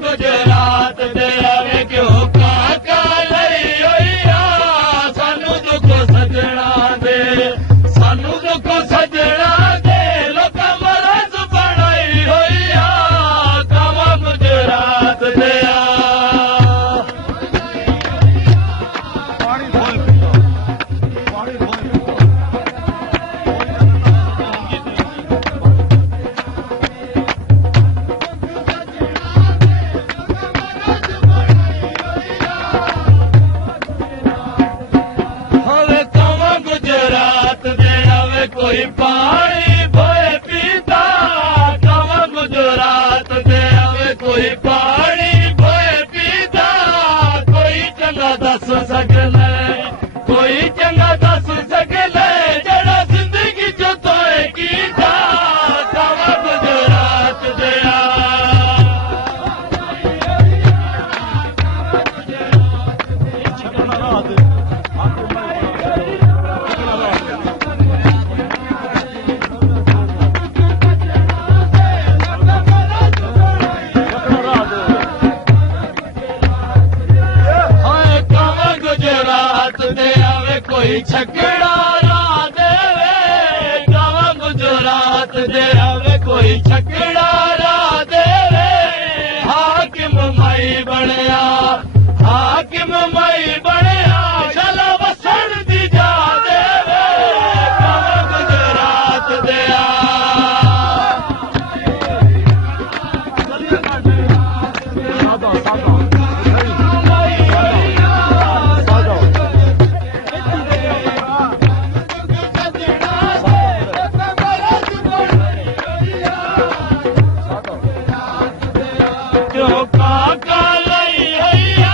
गुजरात दे आवे क्यों काका लई होइया सानू दुख सजना दे सानू दुख सजना दे लोका मरज बनाई होइया कावा गुजरात दे कोई पानी भोए पीता कावा गुजरात दे आवे कोई पानी भोए पीता कोई चंगा दस सकले कोई चंगा दस सकले जड़ा जिंदगी चो तोए कीता कावा गुजरात दे कोई छकड़ा ना देवे कावा गुजरात दे आवे कोई छकड़ा ना देवे हाकिम मई बनया हाकिम मई बनया चला वसण दी जा देवे कावा गुजरात दे काका लई होइया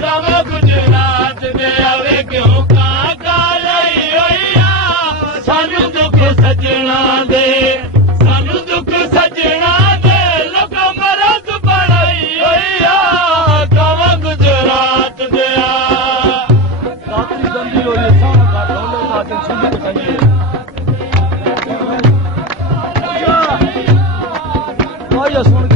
कावा गुजरात दे आवे क्यों काका लई होइया सानू दुख सजना दे लोक मरज बनाई होइया कावा गुजरात दे सुन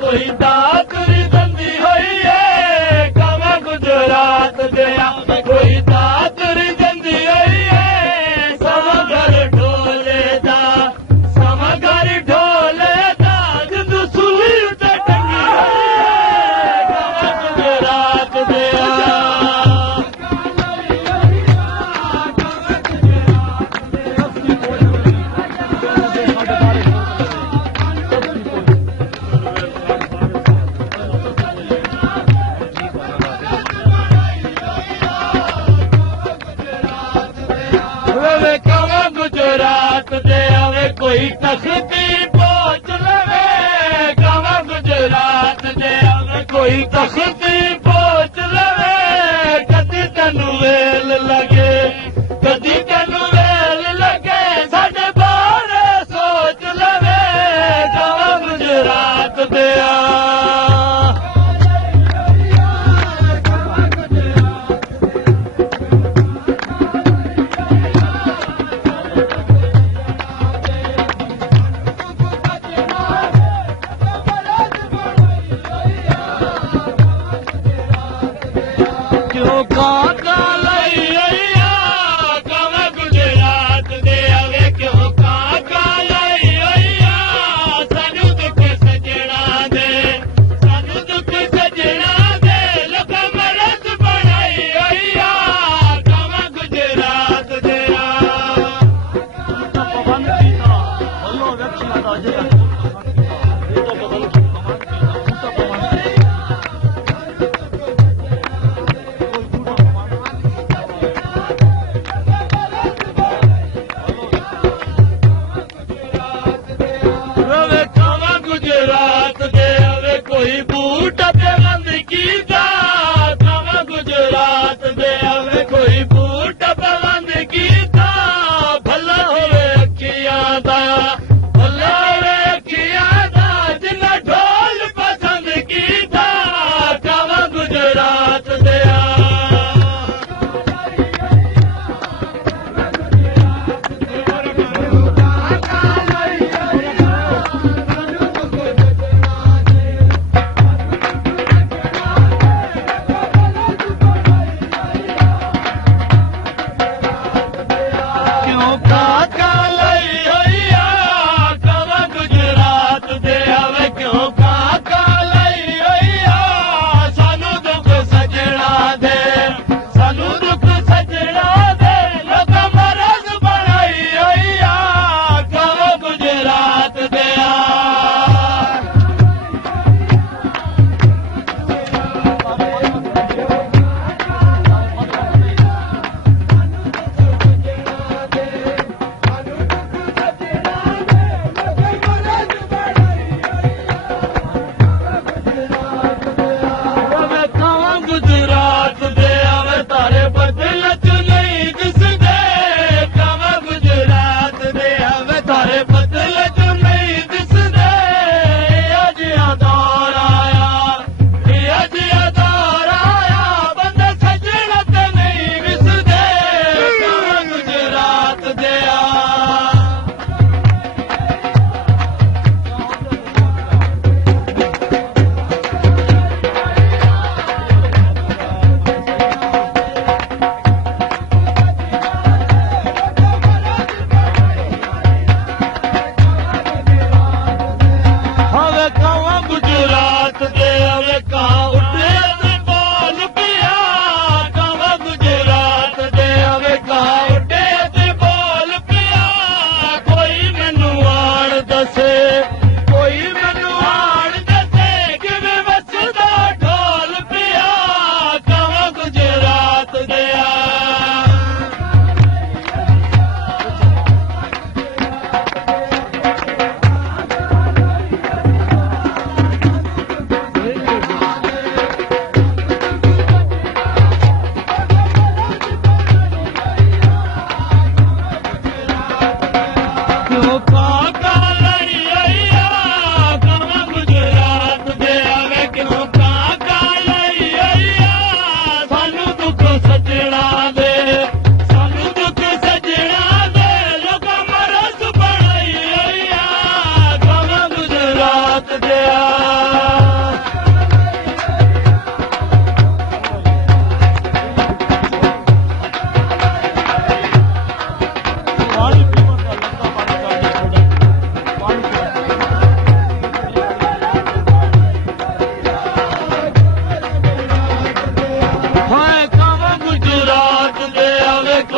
कोई दातरी दंदी होई है कावा गुजरात दे कोई दातरी दंदी होई है समगर ढोले दा जिंदू सुई उते टंगी होई है कावा गुजरात दे कावा गुजरात दे आवे कोई तख्ती पहुंच लवे कावा गुजरात दे आवे कोई तख्ती पहुंच लवे कदी तेनू वेल लगे साडे बारे सोच लवे कावा गुजरात दे काका लई होइया कावा गुजरात दे आवे क्यों काका लई होइया सानू दुख सजना दे लोक मरज बनाई होइया कावा गुजरात दे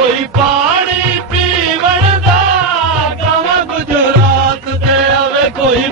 ਕੋਈ ਪਾਣੀ ਪੀਵਣ ਦਾ, ਗਾਵਾਂ ਗੁਜਰਾਤ ਦੇ ਆਵੇ ਕੋਈ